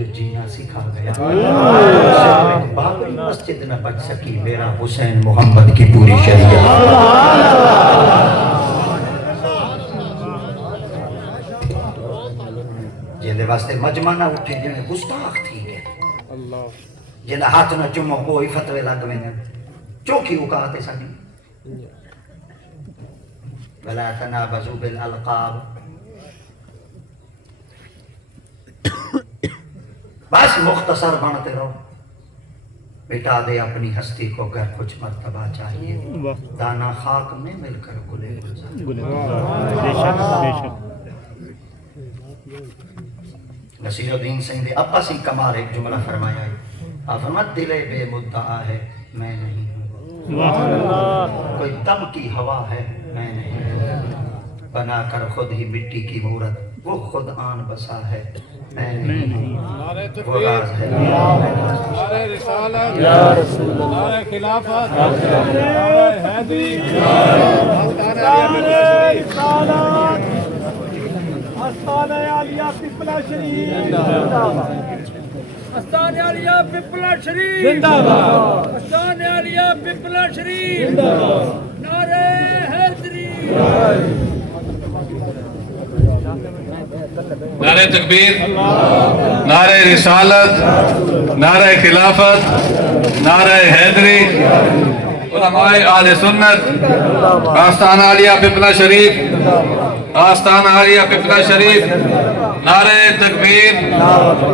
جو جینا سکھا گیا بابری مسجد نہ بچ سکی میرا حسین محمد کی پوری شریعت جیندے واسطے مجمع نہ اٹھے جنہیں گستاخ تھی گئے جنہیں ہاتھ نہ چمو کوئی فتوے لگ میں نے چوکی اوقات سنی ولا تنابزوا بالالقاب بس مختصر بنتے رہو مٹا دے اپنی ہستی کو گر کچھ مرتبہ چاہیے دانا خاک میں مل کر گلے نصیر الدین سنگھ دے اباسی کمال ایک جملہ فرمایا ہے افمت دلے بے مدعا ہے میں نہیں ہوں کوئی دم کی ہوا ہے میں نہیں ہوں بنا کر خود ہی مٹی کی مورت وہ خود آن بسا ہے میں نہیں ہوں وہ راز ہے نعرہ رسالت نعرہ خلافت نعرہ حیدری آستانہ عالیہ پپلا شریف آستانہ عالیہ پپلا شریف زندہ باد آستانہ عالیہ پپلا شریف زندہ باد نعرہ حیدری نعرہ تکبیر نعرہ رسالت نعرہ خلافت نعرہ حیدری علماء اہل سنت آستانہ عالیہ پپلا شریف آستانہ عالیہ پپلا شریف نعرہ تکبیر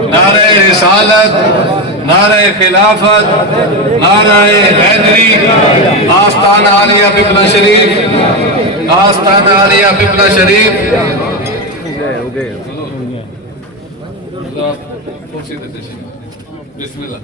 نعرہ رسالت نعرہ خلافت نعرہ حیدری آستانہ عالیہ پپلا شریف آستانہ عالیہ پپلا شریف بسم اللہ